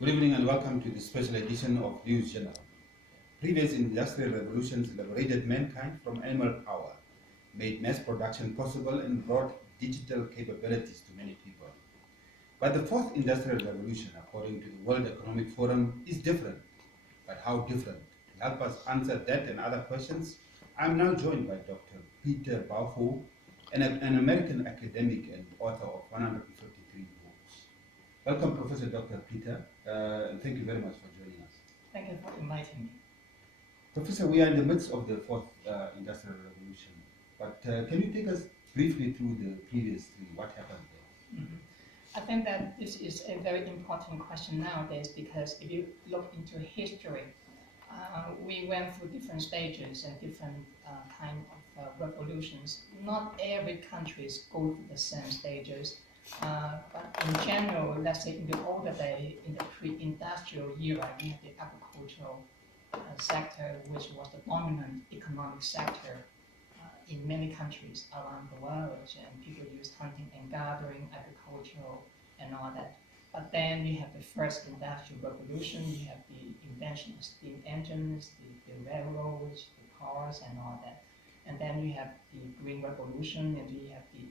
Good evening and welcome to the special edition of News Journal. Previous industrial revolutions liberated mankind from animal power, made mass production possible and brought digital capabilities to many people. But the fourth industrial revolution, according to the World Economic Forum, is different. But how different? To help us answer that and other questions, I'm now joined by Dr. Peter Baofu, an American academic and author of 153 books. Welcome, Professor Dr. Peter, and thank you very much for joining us. Thank you for inviting me. Professor, we are in the midst of the fourth industrial revolution, but can you take us briefly through the previous three? What happened there? Mm-hmm. I think that this is a very important question nowadays because if you look into history, we went through different stages and different kind of revolutions. Not every country go through the same stages, but in general, let's say in the older day, in the pre-industrial era, we had the agricultural sector, which was the dominant economic sector in many countries around the world, and people used hunting and gathering, agricultural, and all that. But then you have the first industrial revolution, you have the invention of steam engines, the railroads, the cars, and all that. And then you have the green revolution, and you have the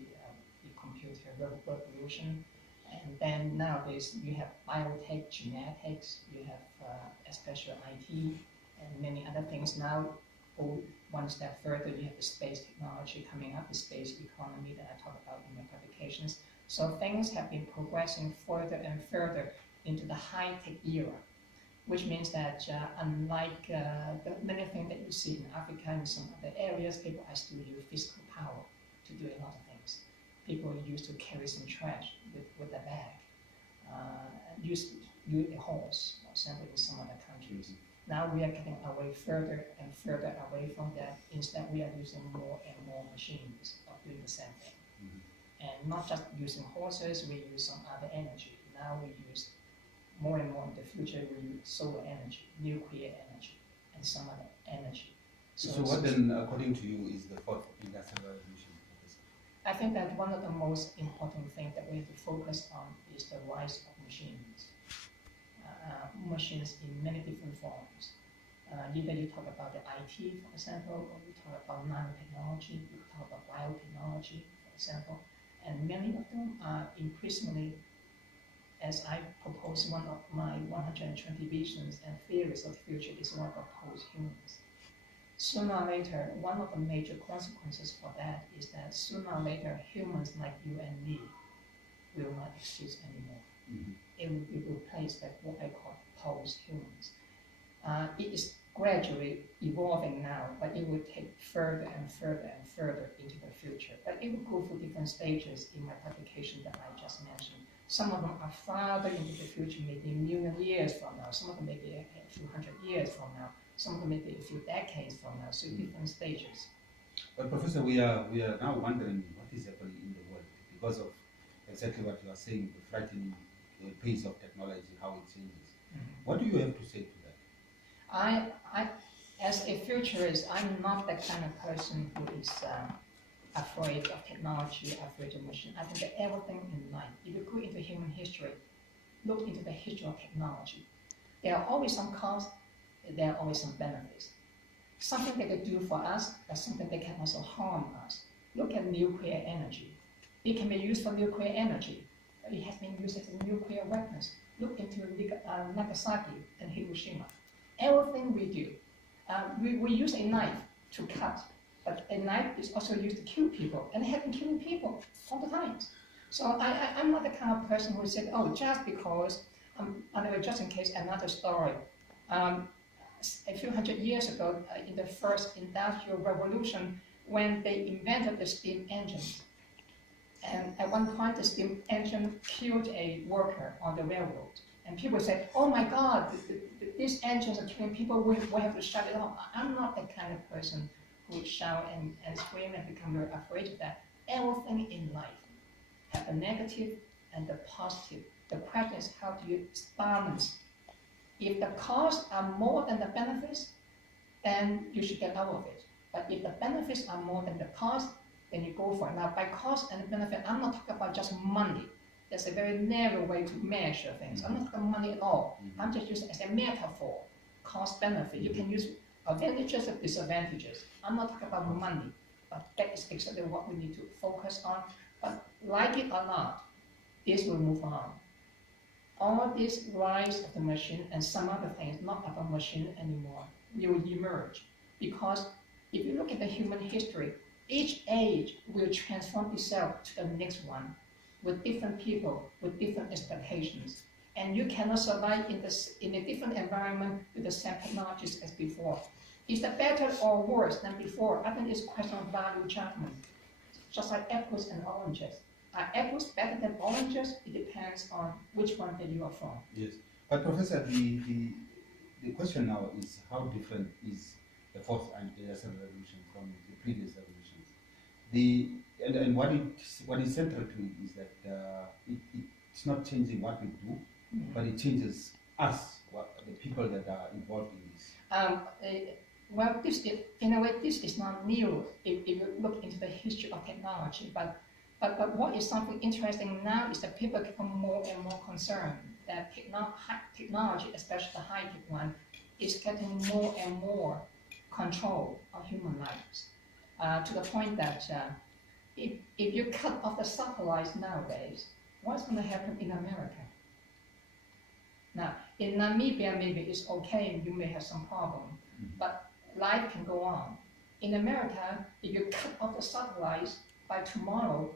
computer revolution. And then nowadays you have biotech, genetics, you have especially IT, and many other things. Now go one step further, you have the space technology coming up, the space economy that I talk about in my publications. So things have been progressing further and further into the high-tech era, which means that unlike the many things that you see in Africa and some other areas, people are still use physical power to do a lot of things. People used to carry some trash with a bag, used a horse, for example, in some other countries. Now we are getting away further and further away from that. Instead, we are using more and more machines of doing the same thing. And not just using horses, we use some other energy. Now we use more and more in the future, we use solar energy, nuclear energy, and some other energy. So what then, according to you, is the fourth industrial revolution? I think that one of the most important things that we have to focus on is the rise of machines. Machines in many different forms. Either you talk about the IT, for example, or you talk about nanotechnology, you talk about biotechnology, for example, and many of them are increasingly, as I propose, one of my 120 visions and theories of the future is one of post-humans. Sooner or later, one of the major consequences for that is that sooner or later, humans like you and me will not exist anymore. It will be replaced by what I call post-humans. It is gradually evolving now, but it will take further and further and further into the future. But it will go through different stages in my publication that I just mentioned. Some of them are farther into the future, maybe a million years from now. Some of them may be a few hundred years from now. Some of them may be a few decades from now. So different stages. But Professor, we are now wondering what is happening in the world because of exactly what you are saying, the frightening pace of technology, how it changes. What do you have to say to that? I, as a futurist, I'm not the kind of person who is afraid of technology, afraid of machine. I think that everything in life, if you go into human history, look into the history of technology, there are always some costs, there are always some benefits. Something they can do for us, but something they can also harm us. Look at nuclear energy. It can be used for nuclear energy. It has been used as a nuclear weapons. Look into Nagasaki and Hiroshima. Everything we do, we use a knife to cut, but a knife is also used to kill people, and they have been killing people all the time. So I'm not the kind of person who said, oh, just because, anyway, just in case, another story. A few hundred years ago, in the first industrial revolution, when they invented the steam engine, and at one point the steam engine killed a worker on the railroad. And people said, oh my God, these engines are killing people, we have to shut it off. I'm not the kind of person who would shout and scream and become very afraid of that. Everything in life have a negative and the positive. The question is, how do you balance? If the costs are more than the benefits, then you should get out of it. But if the benefits are more than the cost, then you go for it. Now, by cost and benefit, I'm not talking about just money. There's a very narrow way to measure things. I'm not talking about money at all. I'm just using it as a metaphor, cost benefit. You can use advantages and disadvantages. I'm not talking about money, but that is exactly what we need to focus on. But like it or not, this will move on. All this rise of the machine and some other things, not about machine anymore, will emerge. Because if you look at the human history, each age will transform itself to the next one with different people, with different expectations. And you cannot survive in a different environment with the same technologies as before. Is that better or worse than before? I think it's a question of value judgment. Just like apples and oranges. Are apples better than oranges? It depends on which one that you are from. Yes, but Professor, the question now is how different is the fourth industrial revolution from the previous revolutions? And what is central to it is that it's not changing what we do, but it changes us, the people that are involved in this. Well, in a way, this is not new if you look into the history of technology. But what is something interesting now is that people become more and more concerned that technology, especially the high-tech one, is getting more and more control of human lives. To the point that if you cut off the satellites nowadays, what's going to happen in America? Now, in Namibia, maybe it's okay, you may have some problem, but life can go on. In America, if you cut off the satellites by tomorrow,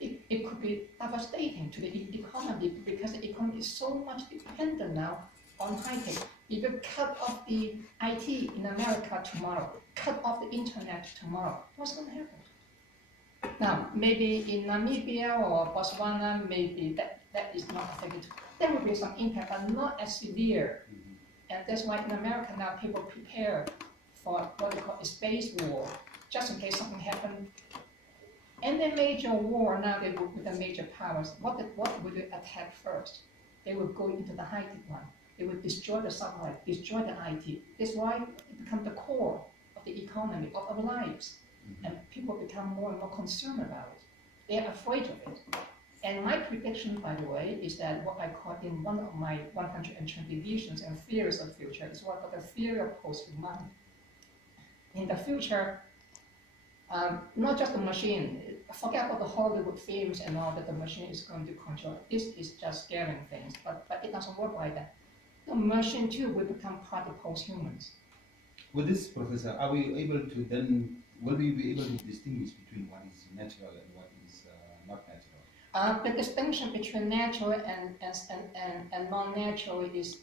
it could be devastating to the economy because the economy is so much dependent now on high-tech. If you cut off the IT in America tomorrow, cut off the internet tomorrow, what's going to happen? Now, maybe in Namibia or Botswana, maybe that is not affected. There will be some impact, but not as severe. And that's why in America now people prepare for what they call a space war, just in case something happens. And the major war now, they will with the major powers. What will they attack first? They will go into the high-tech one. They will destroy the satellite, destroy the IT. That's why it becomes the core of the economy, of our lives. And people become more and more concerned about it. They are afraid of it. And my prediction, by the way, is that what I call in one of my 120 visions and fears of the future is what I call the fear of post-humanity. In the future, not just the machine, forget about the Hollywood films and all that the machine is going to control. This is just scaring things, but it doesn't work like that. The machine too will become part of post-humans. With this, Professor, are we able to then, will we be able to distinguish between what is natural and what is not natural? The distinction between natural and non-natural is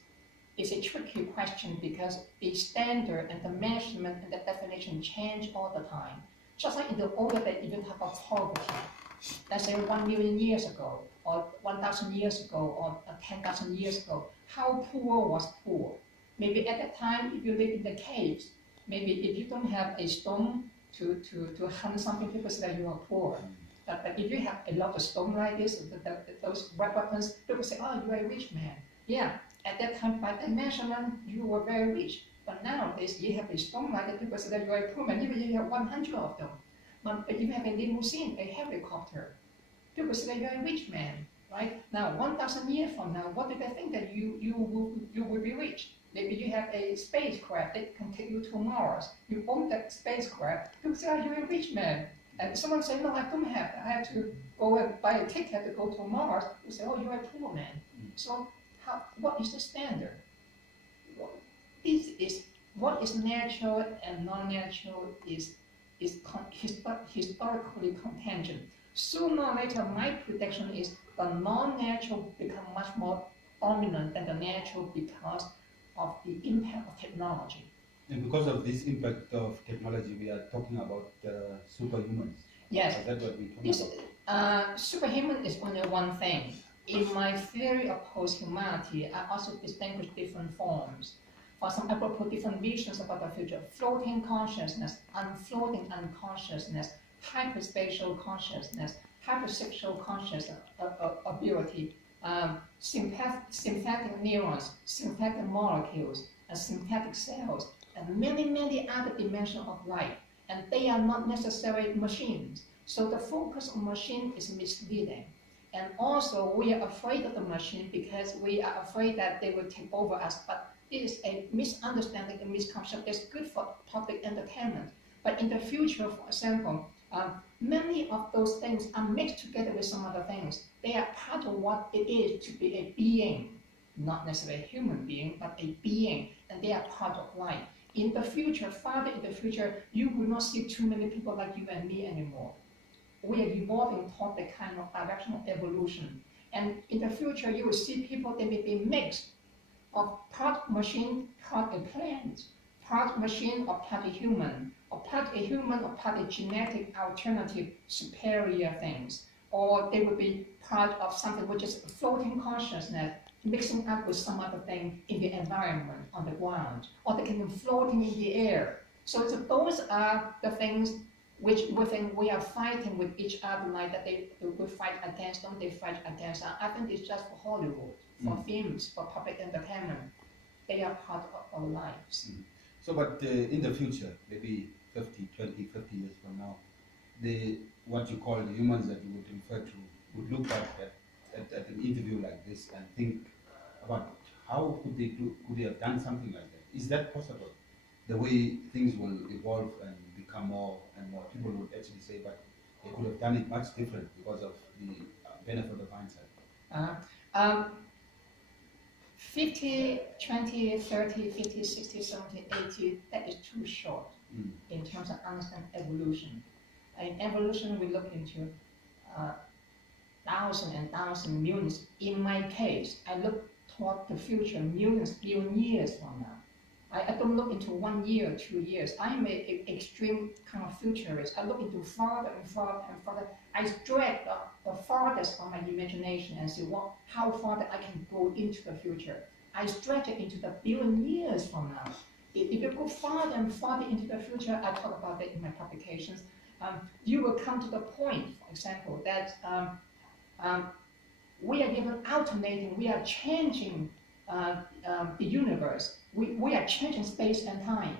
a tricky question because the standard and the measurement and the definition change all the time. Just like in the older days, if you talk about poverty, let's say 1 million years ago, or 1,000 years ago, or 10,000 years ago, how poor was poor? Maybe at that time, if you live in the caves, maybe if you don't have a stone to hunt something, people say that you are poor. But if you have a lot of stone like this, those weapons, people say, oh, you are a rich man. Yeah, at that time, by the measurement, you were very rich. But nowadays, you have a stone like that, people say that you are a poor man, even if you have 100 of them. But if you have a limousine, a helicopter, people say that you are a rich man, right? Now, 1,000 years from now, what do they think that you will be rich? Maybe you have a spacecraft that can take you to Mars. You own that spacecraft, people say, oh, you're a rich man. And someone say, no, I don't have that. I have to go and buy a ticket to go to Mars. You say, oh, you're a poor man. So what is the standard? What is natural and non-natural is historically contingent. Sooner or later, my prediction is the non-natural become much more dominant than the natural because of the impact of technology. And because of this impact of technology, we are talking about superhumans. Yes. Is that what we're talking about? Superhuman is only one thing. In my theory of post-humanity, I also distinguish different forms. For some, I put different visions about the future. Floating consciousness, unfloating unconsciousness, hyperspatial consciousness, hypersexual consciousness ability, synthetic neurons, synthetic molecules, and synthetic cells, and many, many other dimensions of life. And they are not necessarily machines. So the focus on machine is misleading. And also, we are afraid of the machine because we are afraid that they will take over us. But it is a misunderstanding, a misconception that's good for public entertainment. But in the future, for example, many of those things are mixed together with some other things. They are part of what it is to be a being, not necessarily a human being, but a being, and they are part of life. In the future, farther in the future, you will not see too many people like you and me anymore. We are evolving toward the kind of direction of evolution. And in the future, you will see people, they may be mixed of part machine, part a plant, part machine or part a human, or part a human or part a genetic alternative superior things. Or they will be part of something which is floating consciousness, mixing up with some other thing in the environment, on the ground, or they can be floating in the air. So those are the things which within we are fighting with each other, like that they will fight against them, they fight against us. I think it's just for Hollywood, for films, for public entertainment. They are part of our lives. So, but in the future, maybe 50, 20, 50 years from now, what you call the humans that you would refer to would look back at an interview like this and think about how could they have done something like that? Is that possible? The way things will evolve and become more and more, people would actually say, but they could have done it much different because of the benefit of hindsight. 50, 20, 30, 50, 60, 70, 80, that is too short in terms of understanding evolution. In evolution, we look into thousands and thousands, millions. In my case, I look toward the future, millions, billion years from now. I don't look into 1 year, 2 years. I'm an extreme kind of futurist. I look into farther and farther and farther. I stretch the farthest of my imagination and see how far that I can go into the future. I stretch it into the billion years from now. If you go farther and farther into the future, I talk about that in my publications, you will come to the point, for example, that we are even alternating, we are changing the universe. We are changing space and time.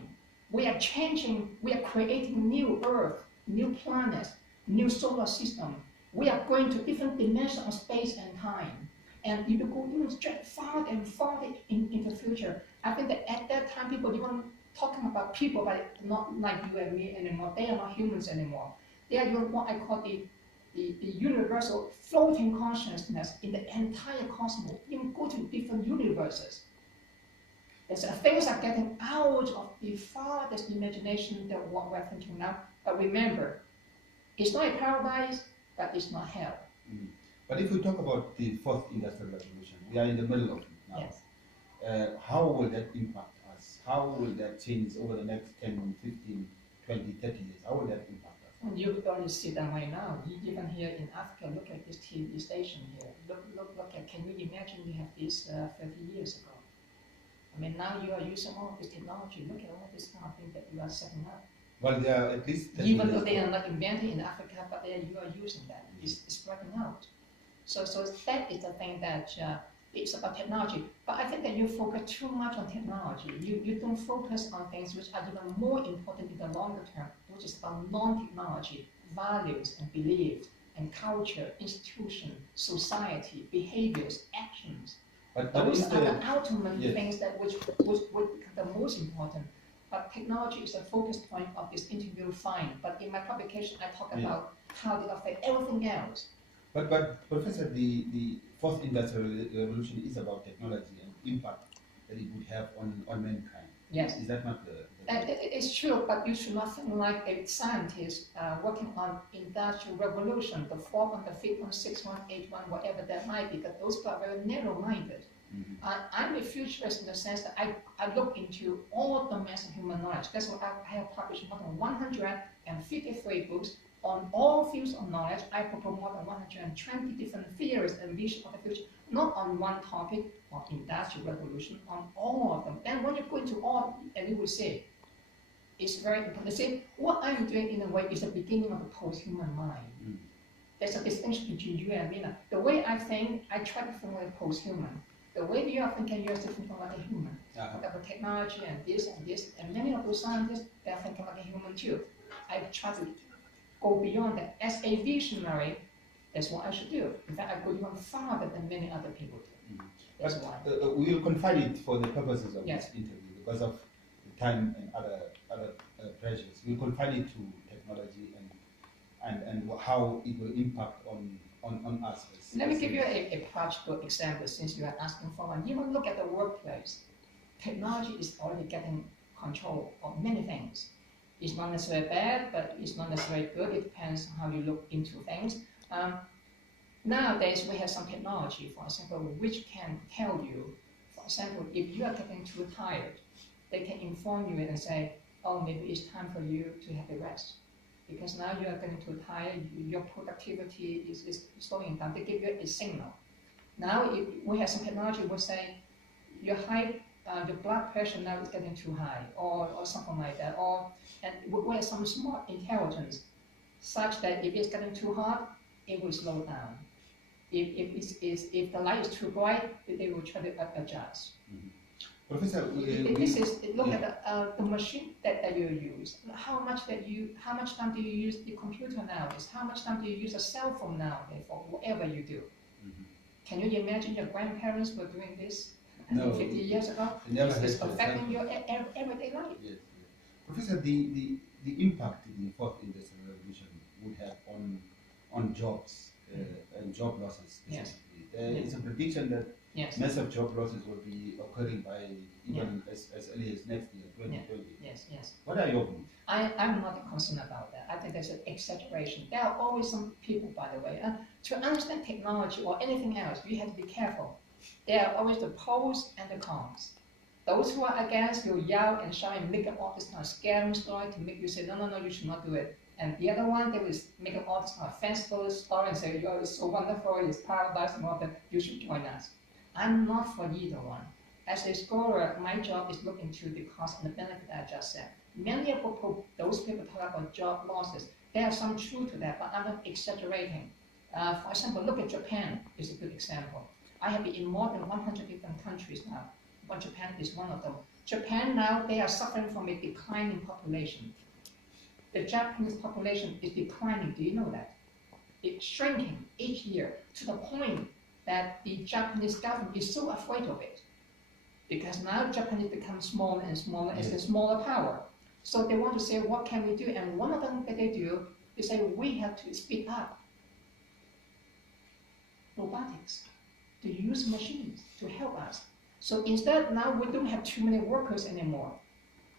We are creating new Earth, new planets, new solar system. We are going to different dimensions of space and time. And if you go even stretch farther and farther in the future, I think that at that time people even talking about people, but not like you and me anymore. They are not humans anymore. They are even what I call the universal floating consciousness in the entire cosmos. You can go to different universes. Things are getting out of the farthest imagination that what we're thinking now. But remember, it's not a paradise, but it's not hell. But if we talk about the fourth industrial revolution, we are in the middle of it now. Yes. How will that impact us? How will that change over the next 10, 15, 20, 30 years? How will that impact us? And you only see that right now. Even here in Africa, look at this TV station here. Look at, can you imagine we have this 30 years ago? I mean, now you are using all of this technology. Look at all this kind of thing that you are setting up. Well, they are at least... Even though they are not invented in Africa, but you are using that. It's spreading out. So that is the thing that it's about technology. But I think that you focus too much on technology. You don't focus on things which are even more important in the longer term, which is about non-technology, values and beliefs, and culture, institution, society, behaviors, actions. But those are the ultimate things that which become the most important. But technology is the focus point of this interview, fine. But in my publication, I talk about how it affects everything else. But Professor, the fourth industrial revolution is about technology and impact that it would have on mankind. Yes. Is that not the it's true, but you should not think like a scientist working on industrial revolution, the fourth one, the fifth one, sixth one, eighth one, whatever that might be, because those people are very narrow-minded. I'm a futurist in the sense that I look into all domains of human knowledge. That's why I have published more than 153 books on all fields of knowledge. I propose more than 120 different theories and visions of the future, not on one topic or industrial revolution, on all of them. Then when you go into all, and you will see, it's very important. See, what I'm doing in a way is the beginning of the post-human mind. There's a distinction between you and me. The way I think, I try to think like post-human. The way you are thinking, you are still thinking like a human. About technology and this, and many of those scientists, they are thinking like a human too. I try to go beyond that. As a visionary, That's what I should do. In fact, I go even farther than many other people do. That's why. We will confine it for the purposes of Yes. this interview because of the time and other pressures. We'll confine it to technology and how it will impact on us. Let me give you a practical example since you are asking for one. Even look at the workplace. Technology is already getting control of many things. It's not necessarily bad, but it's not necessarily good. It depends on how you look into things. Nowadays, we have some technology, for example, which can tell you, for example, if you are getting too tired, they can inform you and say, oh, maybe it's time for you to have a rest. Because now you are getting too tired, your productivity is slowing down. They give you a signal. Now, if we have some technology, we'll say, your blood pressure now is getting too high, or something like that. And we have some smart intelligence, such that if it's getting too hot, it will slow down. If the light is too bright, they will try to adjust. Professor, look at the machine that you use. How much time do you use the computer nowadays? How much time do you use a cell phone nowadays for whatever you do? Can you imagine your grandparents were doing this 50 years ago? It's affecting your everyday life. Yes. Professor, the impact the fourth industrial revolution would have on jobs and job losses specifically. There is a prediction that massive job losses will be occurring by even as early as next year, 2020. Yes. What are your views? I'm not concerned about that. I think there's an exaggeration. There are always some people, by the way, to understand technology or anything else, you have to be careful. There are always the pros and the cons. Those who are against will yell and shout and make up all this kind of scary story to make you say, no, you should not do it. And the other one, they will make up all this kind of fanciful story and say, oh, it's so wonderful, it's paradise and all that, you should join us. I'm not for either one. As a scholar, my job is look into the cost and the benefit I just said. Many of those people talk about job losses. There are some truth to that, but I'm not exaggerating. For example, look at Japan is a good example. I have been in more than 100 different countries now, but Japan is one of them. Japan now, they are suffering from a declining population. The Japanese population is declining, do you know that? It's shrinking each year to the point that the Japanese government is so afraid of it. Because now Japanese become smaller and smaller as a smaller power. So they want to say, what can we do? And one of them that they do, they say, we have to speed up robotics, to use machines to help us. So instead, now we don't have too many workers anymore.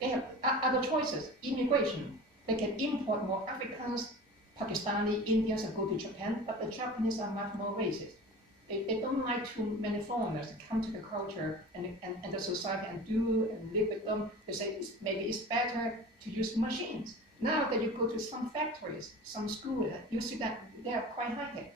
They have other choices, immigration. They can import more Africans, Pakistani, Indians, and go to Japan, but the Japanese are much more racist. They don't like too many foreigners to come to the culture and the society and do and live with them. They say maybe it's better to use machines. Now that you go to some factories, some schools, you see that they are quite high-tech.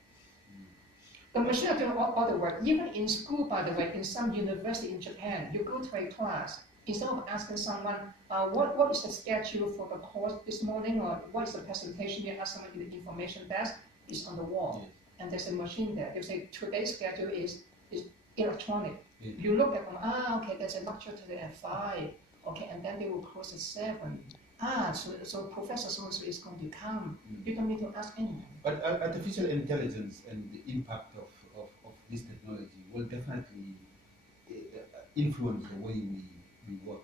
The machine are doing all the work. Even in school, by the way, in some university in Japan, you go to a class, instead of asking someone, what is the schedule for the course this morning, or what is the presentation, you ask someone in the information desk, it's on the wall. Yes. And there's a machine there. They say today's schedule is electronic. Yes. You look at them, okay, there's a lecture today at 5, okay, and then they will close at 7. So Professor so-and-so is going to come. You don't need to ask anyone. But artificial intelligence and the impact of this technology will definitely influence the way we work.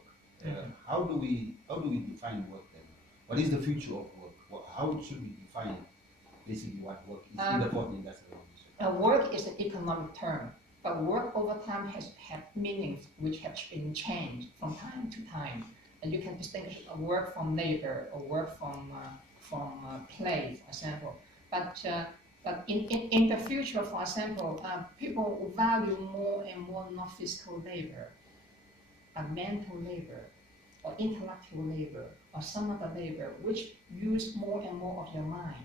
How do we define work then? What is the future of work? How should we define basically what work is in the fourth industrial revolution? Work is an economic term, but work over time has had meanings which have been changed from time to time. And you can distinguish work from labor or work from play, for example. But in the future, for example, people will value more and more not physical labor, but mental labor, or intellectual labor, or some other labor, which use more and more of your mind.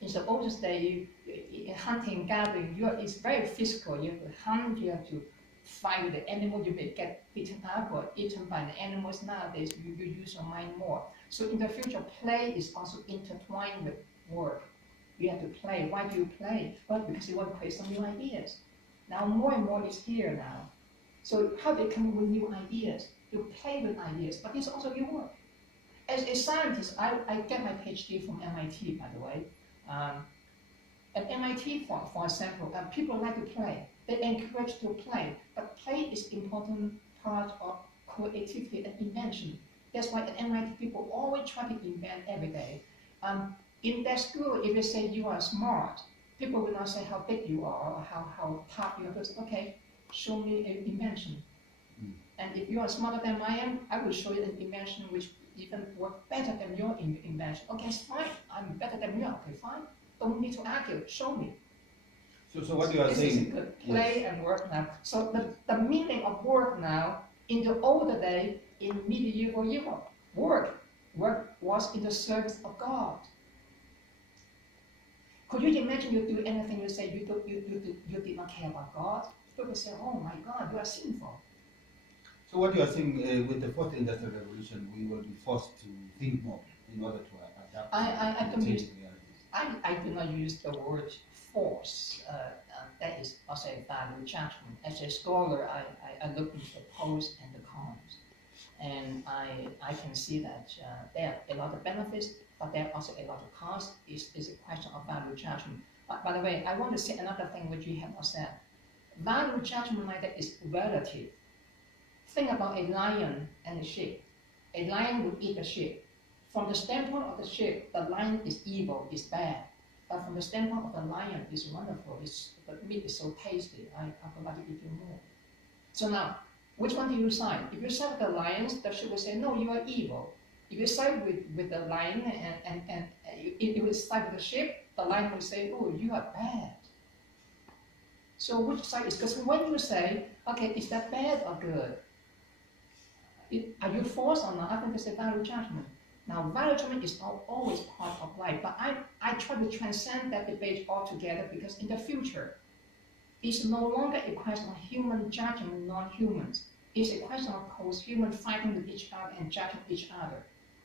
In the oldest day, in hunting, gathering, it's very physical. You have to hunt, you have to fight with the animal, you may get beaten up or eaten by the animals. Nowadays, you use your mind more. So in the future, play is also intertwined with work. You have to play. Why do you play? Well, because you want to create some new ideas. Now more and more is here now. So how do you come up with new ideas? You play with ideas, but it's also your work. As a scientist, I get my PhD from MIT, by the way. At MIT, for example, people like to play. They encourage to play, but play is important part of creativity and invention. That's why at MIT, people always try to invent every day. In that school, if you say you are smart, people will not say how big you are or how tough you are. But okay, show me an invention. And if you are smarter than I am, I will show you an invention which even works better than your invention. Okay, it's fine. I'm better than you. Okay, fine. Don't need to argue. Show me. So what you are saying? This is good. Play and work now. So the meaning of work now, in the older day, in medieval Europe, work was in the service of God. Could you imagine you do anything you say you did not care about God? People say, oh my God, you are sinful. So what you are saying, with the fourth industrial revolution, we will be forced to think more in order to adapt to changing realities. I do not use the word force. That is also a value judgment. As a scholar, I look into the pros and the cons. And I can see that there are a lot of benefits, but there are also a lot of costs. It's a question of value judgment. But by the way, I want to say another thing which you have not said. Value judgment like that is relative. Think about a lion and a sheep. A lion would eat a sheep. From the standpoint of the sheep, the lion is evil, is bad. But from the standpoint of the lion, it's wonderful. The meat is so tasty. I would like to eat you more. So now, which one do you side? If you side with the lions, the sheep will say, no, you are evil. If you side with the lion and if you side with the sheep, the lion will say, oh, you are bad. So which side is, because when you say, okay, is that bad or good? Are you forced or not? I think it's a value judgment. Now, value judgment is not always part of life, but I try to transcend that debate altogether because in the future, it's no longer a question of human judging non-humans. It's a question of post-humans fighting with each other and judging each other.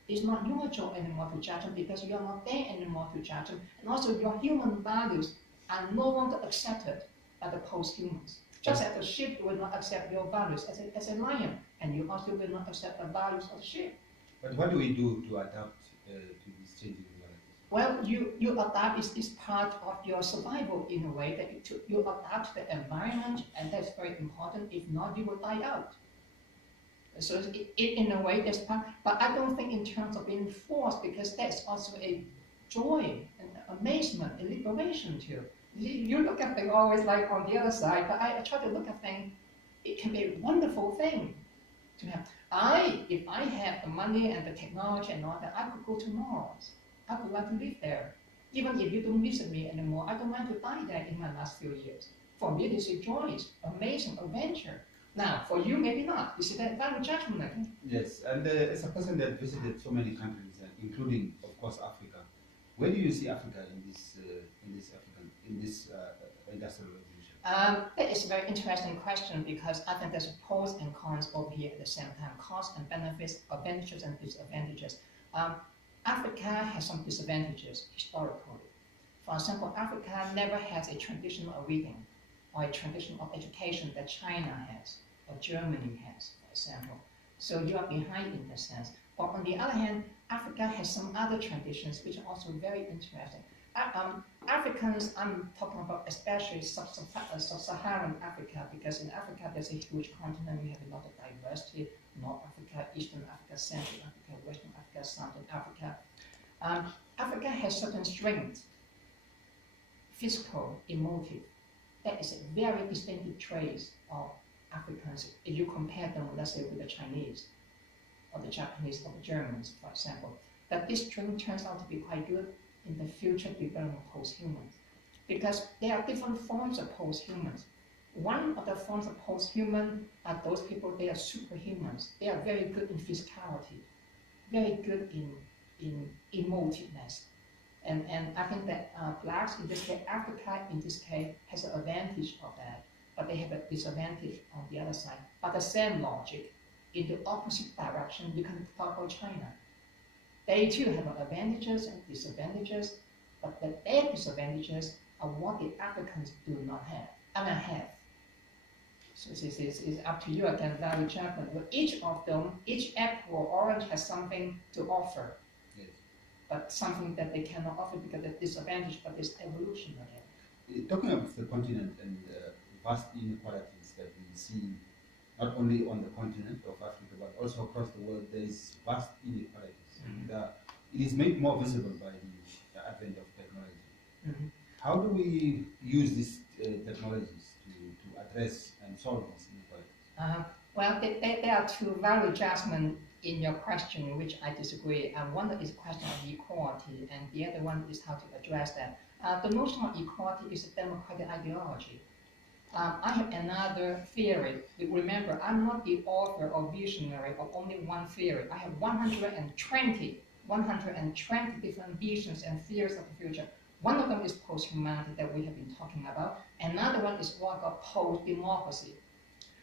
It's not your job anymore to judge them because you are not there anymore to judge them. And also your human values are no longer accepted by the post-humans. Just as a sheep will not accept your values as a lion, and you also will not accept the values of the sheep. But what do we do to adapt to these changing realities? Well, you adapt is part of your survival in a way that you adapt to the environment, and that's very important. If not, you will die out. So in a way, that's part. But I don't think in terms of being forced, because that's also a joy, an amazement, a liberation too. You look at things always like on the other side, but I try to look at things. It can be a wonderful thing to have. If I have the money and the technology and all that, I could go to Mars. I would like to live there. Even if you don't visit me anymore, I don't want to die there in my last few years. For me, this is joy, amazing adventure. Now, for you, maybe not. You see that value judgment, I think. Yes, and as a person that visited so many countries, including, of course, Africa, where do you see Africa in this industrial revolution? That is a very interesting question because I think there's pros and cons over here at the same time. Costs and benefits, advantages and disadvantages. Africa has some disadvantages historically. For example, Africa never has a tradition of reading or a tradition of education that China has or Germany has, for example. So you are behind in that sense. But on the other hand, Africa has some other traditions which are also very interesting. Africans, I'm talking about especially sub-Saharan Africa, because in Africa there's a huge continent, we have a lot of diversity, North Africa, Eastern Africa, Central Africa, Western Africa, Southern Africa. Africa has certain strengths, physical, emotive. That is a very distinctive trait of Africans if you compare them, let's say, with the Chinese, or the Japanese, or the Germans, for example. That this strength turns out to be quite good in the future development of post-humans, because there are different forms of post-humans. One of the forms of post-human are those people, they are superhumans. They are very good in physicality, very good in emotiveness. And I think that blacks, in this case, Africa in this case, has an advantage of that, but they have a disadvantage on the other side. But the same logic, in the opposite direction, you can talk about China. They too have advantages and disadvantages, but their disadvantages are what the Africans do not have. So this is up to you again, value judgment. But each of them, each apple or orange has something to offer. Yes. But something that they cannot offer because of disadvantage, but it's evolution again. Talking about the continent and vast inequalities that we see, not only on the continent of Africa, but also across the world, there is vast inequalities. And, it is made more visible by the advent of technology. How do we use these technologies to address and solve these inequalities? Well, there are two value judgments in your question which I disagree. One is a question of equality, and the other one is how to address that. The notion of equality is a democratic ideology. I have another theory. Remember, I'm not the author or visionary of only one theory. I have 120 different visions and theories of the future. One of them is post-humanity that we have been talking about. Another one is what I call post-democracy.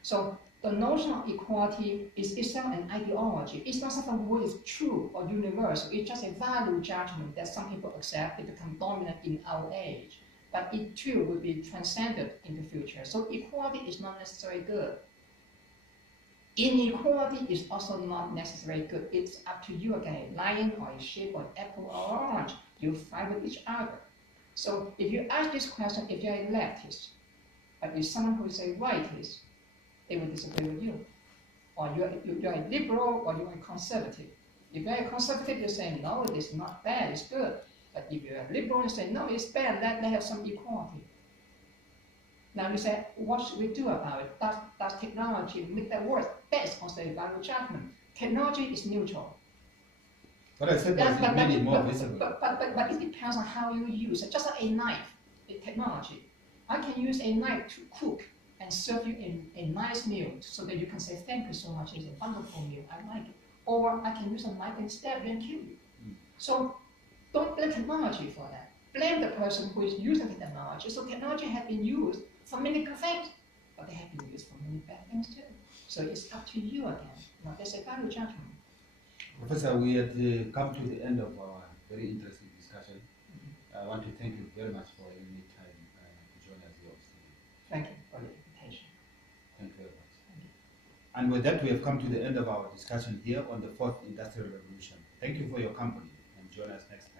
So the notion of equality is itself an ideology. It's not something which is true or universal. It's just a value judgment that some people accept. It becomes dominant in our age. But it too will be transcended in the future. So equality is not necessarily good. Inequality is also not necessarily good. It's up to you again. Lion or a sheep or an apple or orange, you fight with each other. So if you ask this question, if you're a leftist, but if someone who is a rightist, they will disagree with you. Or you're a liberal or you're a conservative. If you're a conservative, you say, no, it is not bad, it's good. But if you're a liberal, you say, no, it's bad, let have some equality. Now you say, what should we do about it? Does technology make that worse? That is also a value judgment. Technology is neutral. But I said that it made it more visible. But it depends on how you use it. Just like a knife, a technology. I can use a knife to cook and serve you a nice meal so that you can say, thank you so much, it's a wonderful meal, I like it. Or I can use a knife and stab you and kill you. So don't blame technology for that. Blame the person who is using the technology. So technology has been used for many good things, but they have been used for many bad things too. So it's up to you again. Now, there's a value judgment. Professor, we have come to the end of our very interesting discussion. I want to thank you very much for your time to join us here. Thank you for the invitation. Thank you very much. Thank you. And with that, we have come to the end of our discussion here on the 4th Industrial Revolution. Thank you for your company, and join us next time.